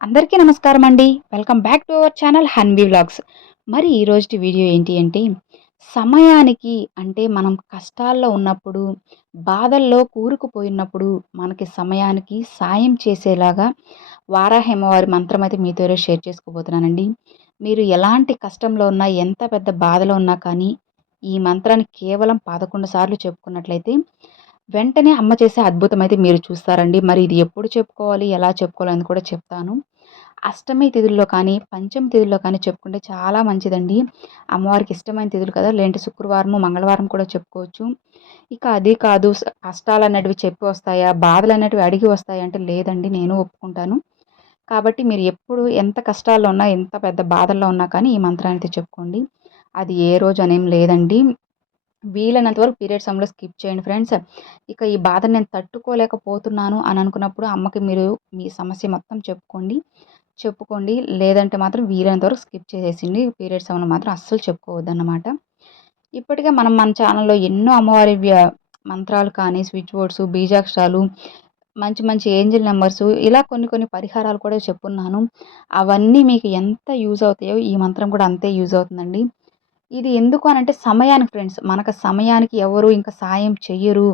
అందరికీ నమస్కారం అండి. Welcome back to our channel Hanvi vlogs. మరి ఈరోజు వీడియో ఏంటి అంటే సమయానికి అంటే మనం కష్టాల్లో ఉన్నప్పుడు బాధల్లో కూరుకుపోయినప్పుడు మనకి సమయానికి సాయం చేసేలాగా వారాహేమవారి మంత్రం అయితే మీతో షేర్ చేసుకోబోతున్నానండి. మీరు ఎలాంటి కష్టంలో ఉన్నా ఎంత పెద్ద బాధలో ఉన్నా కానీ ఈ మంత్రాన్ని కేవలం పదకొండు సార్లు చెప్పుకున్నట్లయితే వెంటనే అమ్మ చేసే అద్భుతం అయితే మీరు చూస్తారండి. మరి ఇది ఎప్పుడు చెప్పుకోవాలి? ఎలా చెప్పుకోవాలని కూడా చెప్తాను. అష్టమి తిథుల్లో కానీ పంచమి తిథుల్లో కానీ చెప్పుకుంటే చాలా మంచిదండి. అమ్మవారికి ఇష్టమైన తిథులు కదా. లేంటి శుక్రవారము మంగళవారం కూడా చెప్పుకోవచ్చు. ఇక అది కాదు. కష్టాలు అన్నటివి చెప్పి వస్తాయా? బాధలు అన్నటివి అడిగి వస్తాయా అంటే లేదండి. నేను ఒప్పుకుంటాను. కాబట్టి మీరు ఎప్పుడు ఎంత కష్టాల్లో ఉన్నా ఎంత పెద్ద బాధల్లో ఉన్నా కానీ ఈ మంత్రాన్ని అయితే చెప్పుకోండి. అది ఏ రోజు అనేం లేదండి. వీలైనంత వరకు పీరియడ్ సమయంలో స్కిప్ చేయండి ఫ్రెండ్స్. ఇక ఈ బాధను నేను తట్టుకోలేకపోతున్నాను అని అనుకున్నప్పుడు అమ్మకి మీరు మీ సమస్య మొత్తం చెప్పుకోండి. చెప్పుకోండి. లేదంటే మాత్రం వీలైనంత వరకు స్కిప్ చేసేసింది. పీరియడ్ సమయంలో మాత్రం అస్సలు చెప్పుకోవద్దన్నమాట. ఇప్పటికే మనం మన ఛానల్లో ఎన్నో అమ్మవారి మంత్రాలు కానీ స్విచ్ బోర్డ్స్ బీజాక్షరాలు మంచి మంచి ఏంజిల్ నెంబర్స్ ఇలా కొన్ని కొన్ని పరిహారాలు కూడా చెప్పున్నాను. అవన్నీ మీకు ఎంత యూజ్ అవుతాయో ఈ మంత్రం కూడా అంతే యూజ్ అవుతుందండి. ఇది ఎందుకు అని అంటే సమయానికి ఫ్రెండ్స్ మనకు సమయానికి ఎవరు ఇంకా సాయం చెయ్యరు.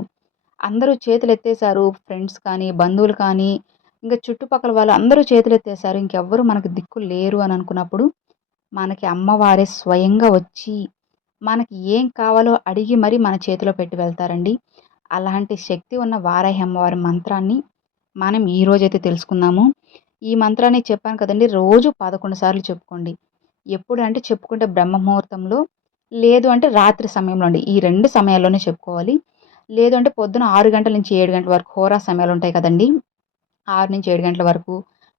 అందరూ చేతులు ఎత్తేసారు ఫ్రెండ్స్ కానీ బంధువులు కానీ ఇంకా చుట్టుపక్కల వాళ్ళు అందరూ చేతులు ఎత్తేసారు ఇంకెవ్వరు మనకు దిక్కు లేరు అని అనుకున్నప్పుడు మనకి అమ్మవారే స్వయంగా వచ్చి మనకి ఏం కావాలో అడిగి మరీ మన చేతిలో పెట్టి వెళ్తారండి. అలాంటి శక్తి ఉన్న వారాహి అమ్మవారి మంత్రాన్ని మనం ఈరోజైతే తెలుసుకుందాము. ఈ మంత్రాన్ని చెప్పాను కదండి రోజు పదకొండు సార్లు చెప్పుకోండి. ఎప్పుడు అంటే చెప్పుకుంటే బ్రహ్మ ముహూర్తంలో లేదు అంటే రాత్రి సమయంలో అండి. ఈ రెండు సమయాల్లోనే చెప్పుకోవాలి. లేదు అంటే పొద్దున ఆరు గంటల నుంచి ఏడు గంటల వరకు హోరా సమయాలు ఉంటాయి కదండి. ఆరు నుంచి ఏడు గంటల వరకు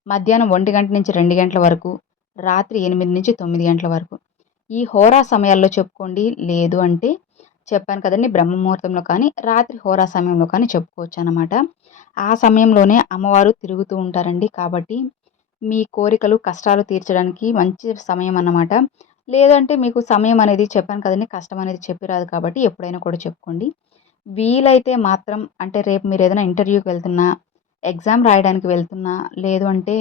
మధ్యాహ్నం ఒంటి గంట నుంచి రెండు గంటల వరకు రాత్రి ఎనిమిది నుంచి తొమ్మిది గంటల వరకు. ఈ హోరా సమయాల్లో చెప్పుకోండి. లేదు అంటే చెప్పాను కదండి బ్రహ్మముహూర్తంలో కానీ రాత్రి హోరా సమయంలో కానీ చెప్పుకోవచ్చు అనమాట ఆ సమయంలోనే అమ్మవారు తిరుగుతూ ఉంటారండి కాబట్టి మీ కోరికలు కష్టాలు తీర్చడానికి మంచి సమయం అన్నమాట లేదంటే మీకు సమయం అనేది చెప్పాను కదండి కష్టం అనేది చెప్పిరాదు కాబట్టి ఎప్పుడైనా కూడా చెప్పుకోండి. వీలైతే మాత్రం అంటే రేపు మీరు ఏదైనా ఇంటర్వ్యూకి వెళ్తున్నా ఎగ్జామ్ రాయడానికి వెళ్తున్నా లేదు అంటే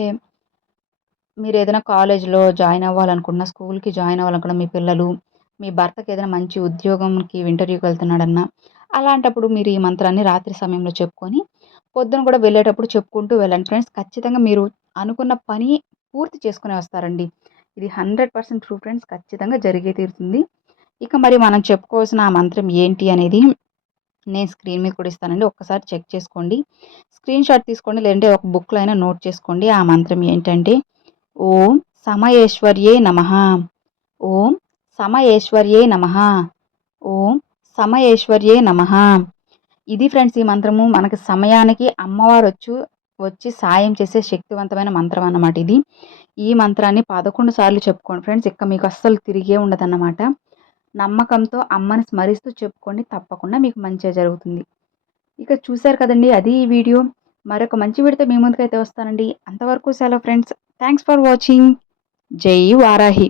మీరు ఏదైనా కాలేజ్లో జాయిన్ అవ్వాలనుకున్న స్కూల్కి జాయిన్ అవ్వాలనుకున్న మీ పిల్లలు మీ భర్తకి ఏదైనా మంచి ఉద్యోగంకి ఇంటర్వ్యూకి వెళ్తున్నాడన్నా అలాంటప్పుడు మీరు ఈ మంత్రాన్ని రాత్రి సమయంలో చెప్పుకొని పొద్దున కూడా వెళ్ళేటప్పుడు చెప్పుకుంటూ వెళ్ళండి. ఫ్రెండ్స్ ఖచ్చితంగా మీరు అనుకున్న పని పూర్తి చేసుకుని వస్తారండి. ఇది హండ్రెడ్ పర్సెంట్ ట్రూ ఫ్రెండ్స్ ఖచ్చితంగా జరిగే తీరుతుంది. ఇక మరి మనం చెప్పుకోవాల్సిన ఆ మంత్రం ఏంటి అనేది నేను స్క్రీన్ మీద కూడా ఇస్తానండి. ఒక్కసారి చెక్ చేసుకోండి. స్క్రీన్ షాట్ తీసుకోండి లేదంటే ఒక బుక్లో అయినా నోట్ చేసుకోండి. ఆ మంత్రం ఏంటంటే ఓం సమయేశ్వర్యే నమ. ఓం సమయేశ్వర్యే నమ. ఓం సమయేశ్వర్యే నమ. ఇది ఫ్రెండ్స్ ఈ మంత్రము. మనకి సమయానికి అమ్మవారు వచ్చు వచ్చి సాయం చేసే శక్తివంతమైన మంత్రం అన్నమాట ఇది. ఈ మంత్రాన్ని పదకొండు సార్లు చెప్పుకోండి ఫ్రెండ్స్. ఇక మీకు అస్సలు తిరిగే ఉండదన్నమాట. నమ్మకంతో అమ్మని స్మరిస్తూ చెప్పుకోండి. తప్పకుండా మీకు మంచిగా జరుగుతుంది. ఇక చూశారు కదండి అది ఈ వీడియో. మరొక మంచి వీడితో మీ ముందుకైతే వస్తానండి. అంతవరకు సెలవు ఫ్రెండ్స్. Thanks for watching. జై వారాహి.